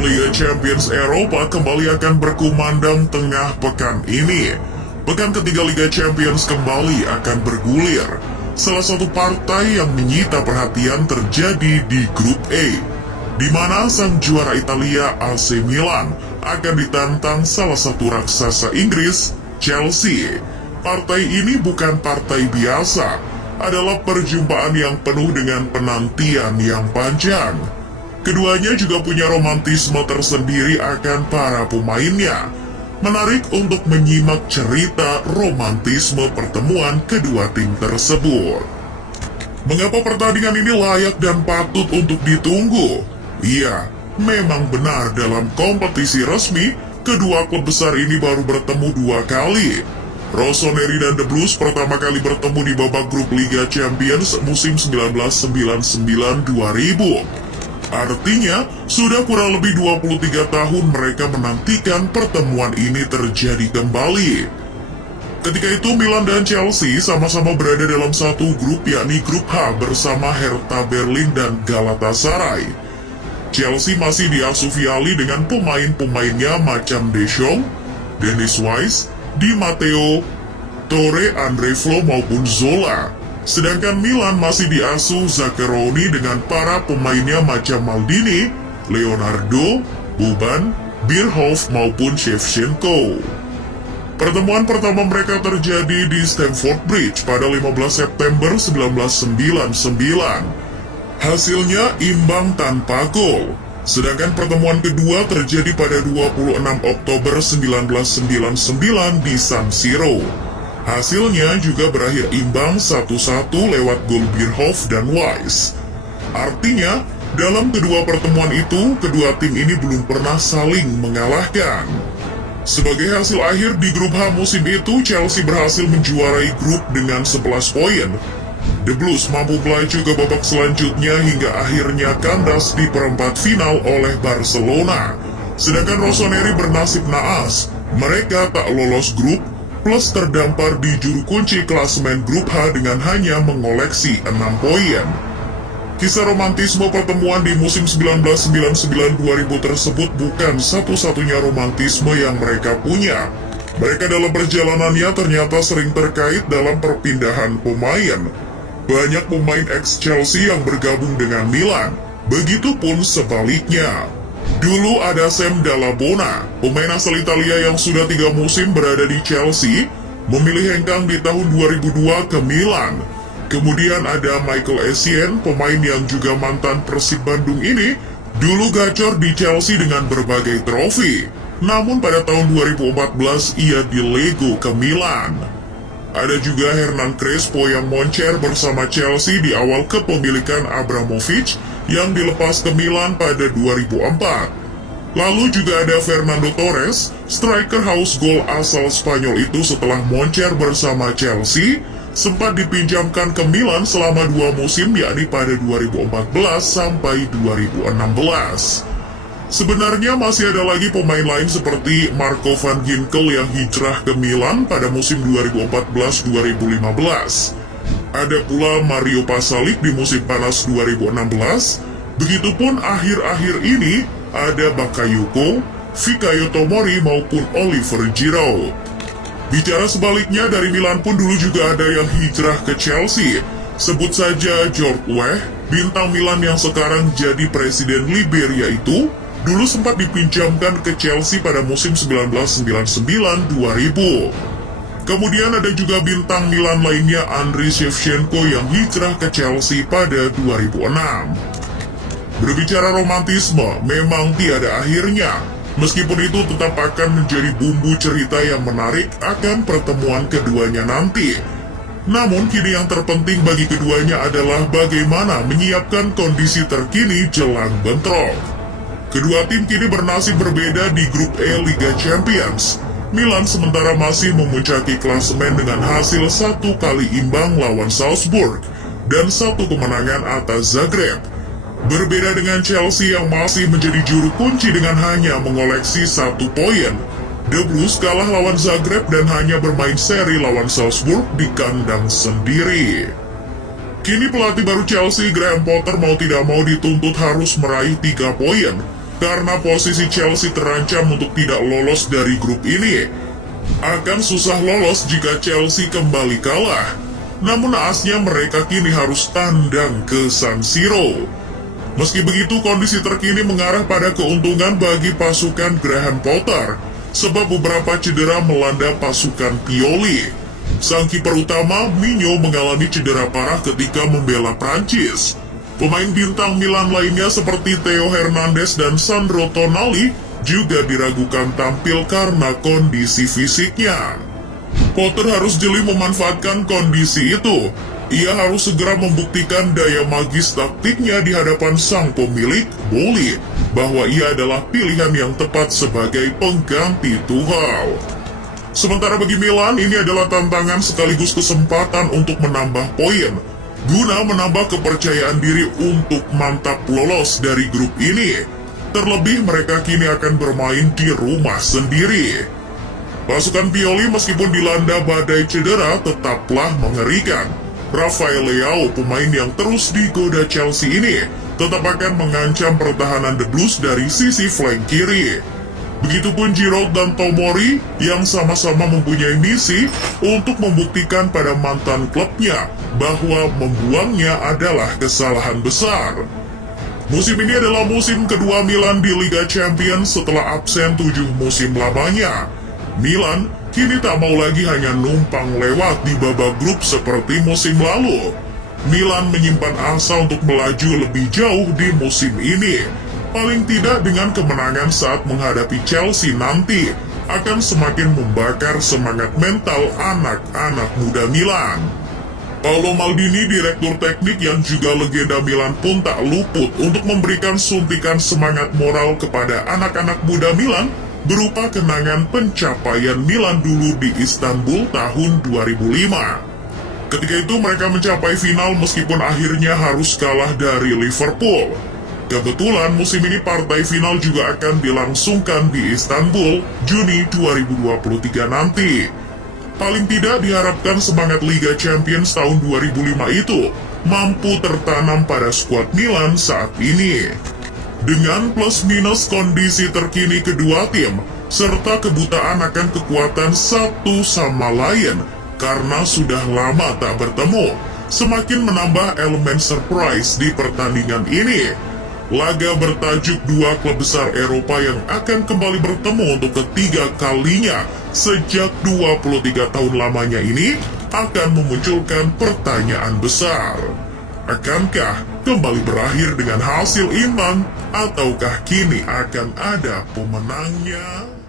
Liga Champions Eropa kembali akan berkumandang tengah pekan ini. Pekan ketiga Liga Champions kembali akan bergulir. Salah satu partai yang menyita perhatian terjadi di grup A, di mana sang juara Italia AC Milan akan ditantang salah satu raksasa Inggris, Chelsea. Partai ini bukan partai biasa, adalah perjumpaan yang penuh dengan penantian yang panjang. Keduanya juga punya romantisme tersendiri akan para pemainnya. Menarik untuk menyimak cerita romantisme pertemuan kedua tim tersebut. Mengapa pertandingan ini layak dan patut untuk ditunggu? Iya, memang benar dalam kompetisi resmi, kedua klub besar ini baru bertemu 2 kali. Rossoneri dan The Blues pertama kali bertemu di babak grup Liga Champions musim 1999-2000. Artinya, sudah kurang lebih 23 tahun mereka menantikan pertemuan ini terjadi kembali. Ketika itu Milan dan Chelsea sama-sama berada dalam satu grup, yakni grup H bersama Hertha Berlin dan Galatasaray. Chelsea masih diasuh Vialli dengan pemain-pemainnya macam Deschamps, Dennis Wise, Di Matteo, Torre, Andre Flo maupun Zola. Sedangkan Milan masih diasuh Zaccheroni dengan para pemainnya macam Maldini, Leonardo, Boban, Bierhoff maupun Shevchenko. Pertemuan pertama mereka terjadi di Stamford Bridge pada 15 September 1999. Hasilnya imbang tanpa gol. Sedangkan pertemuan kedua terjadi pada 26 Oktober 1999 di San Siro. Hasilnya juga berakhir imbang 1-1 lewat gol Bierhoff dan Wise. Artinya, dalam kedua pertemuan itu, kedua tim ini belum pernah saling mengalahkan. Sebagai hasil akhir di grup H musim itu, Chelsea berhasil menjuarai grup dengan 11 poin. The Blues mampu melaju ke babak selanjutnya hingga akhirnya kandas di perempat final oleh Barcelona. Sedangkan Rossoneri bernasib naas, mereka tak lolos grup, plus terdampar di juru kunci klasemen grup H dengan hanya mengoleksi 6 poin. Kisah romantisme pertemuan di musim 1999-2000 tersebut bukan satu-satunya romantisme yang mereka punya. Mereka dalam perjalanannya ternyata sering terkait dalam perpindahan pemain. Banyak pemain ex-Chelsea yang bergabung dengan Milan, begitupun sebaliknya. Dulu ada Sam Dallabona, pemain asal Italia yang sudah 3 musim berada di Chelsea, memilih hengkang di tahun 2002 ke Milan. Kemudian ada Michael Essien, pemain yang juga mantan Persib Bandung ini, dulu gacor di Chelsea dengan berbagai trofi. Namun pada tahun 2014 ia dilego ke Milan. Ada juga Hernan Crespo yang moncer bersama Chelsea di awal kepemilikan Abramovich yang dilepas ke Milan pada 2004. Lalu juga ada Fernando Torres, striker haus gol asal Spanyol itu setelah moncer bersama Chelsea, sempat dipinjamkan ke Milan selama 2 musim yakni pada 2014 sampai 2016. Sebenarnya masih ada lagi pemain lain seperti Marco van Ginkel yang hijrah ke Milan pada musim 2014-2015. Ada pula Mario Pasalic di musim panas 2016. Begitupun akhir-akhir ini ada Bakayoko, Fikayo Tomori maupun Oliver Giroud. Bicara sebaliknya, dari Milan pun dulu juga ada yang hijrah ke Chelsea. Sebut saja George Weah, bintang Milan yang sekarang jadi presiden Liberia itu, dulu sempat dipinjamkan ke Chelsea pada musim 1999-2000. Kemudian ada juga bintang Milan lainnya Andriy Shevchenko yang hijrah ke Chelsea pada 2006. Berbicara romantisme, memang tiada akhirnya. Meskipun itu tetap akan menjadi bumbu cerita yang menarik akan pertemuan keduanya nanti. Namun kini yang terpenting bagi keduanya adalah bagaimana menyiapkan kondisi terkini jelang bentrok. Kedua tim kini bernasib berbeda di grup E Liga Champions. Milan sementara masih memuncaki klasemen dengan hasil 1 kali imbang lawan Salzburg dan 1 kemenangan atas Zagreb. Berbeda dengan Chelsea yang masih menjadi juru kunci dengan hanya mengoleksi 1 poin. The Blues kalah lawan Zagreb dan hanya bermain seri lawan Salzburg di kandang sendiri. Kini pelatih baru Chelsea, Graham Potter, mau tidak mau dituntut harus meraih 3 poin. karena posisi Chelsea terancam untuk tidak lolos dari grup ini. Akan susah lolos jika Chelsea kembali kalah. Namun naasnya mereka kini harus tandang ke San Siro. Meski begitu, kondisi terkini mengarah pada keuntungan bagi pasukan Graham Potter, sebab beberapa cedera melanda pasukan Pioli. Sang kiper utama, Minho, mengalami cedera parah ketika membela Prancis. Pemain bintang Milan lainnya seperti Theo Hernandez dan Sandro Tonali juga diragukan tampil karena kondisi fisiknya. Potter harus jeli memanfaatkan kondisi itu. Ia harus segera membuktikan daya magis taktiknya di hadapan sang pemilik, Boli, bahwa ia adalah pilihan yang tepat sebagai pengganti Tuchel. Sementara bagi Milan, ini adalah tantangan sekaligus kesempatan untuk menambah poin, guna menambah kepercayaan diri untuk mantap lolos dari grup ini. Terlebih mereka kini akan bermain di rumah sendiri. Pasukan Pioli meskipun dilanda badai cedera tetaplah mengerikan. Rafael Leao, pemain yang terus digoda Chelsea ini, tetap akan mengancam pertahanan The Blues dari sisi flank kiri. Begitupun Giroud dan Tomori yang sama-sama mempunyai misi untuk membuktikan pada mantan klubnya bahwa membuangnya adalah kesalahan besar. Musim ini adalah musim kedua Milan di Liga Champions setelah absen 7 musim lamanya. Milan kini tak mau lagi hanya numpang lewat di babak grup seperti musim lalu. Milan menyimpan asa untuk melaju lebih jauh di musim ini. Paling tidak dengan kemenangan saat menghadapi Chelsea nanti akan semakin membakar semangat mental anak-anak muda Milan. Paolo Maldini, direktur teknik yang juga legenda Milan, pun tak luput untuk memberikan suntikan semangat moral kepada anak-anak muda Milan berupa kenangan pencapaian Milan dulu di Istanbul tahun 2005. Ketika itu mereka mencapai final meskipun akhirnya harus kalah dari Liverpool. Kebetulan musim ini partai final juga akan dilangsungkan di Istanbul Juni 2023 nanti. Paling tidak diharapkan semangat Liga Champions tahun 2005 itu mampu tertanam pada skuad Milan saat ini. Dengan plus minus kondisi terkini kedua tim, serta kebutaan akan kekuatan satu sama lain karena sudah lama tak bertemu, semakin menambah elemen surprise di pertandingan ini. Laga bertajuk dua klub besar Eropa yang akan kembali bertemu untuk ketiga kalinya sejak 23 tahun lamanya ini akan memunculkan pertanyaan besar. Akankah kembali berakhir dengan hasil imbang, ataukah kini akan ada pemenangnya?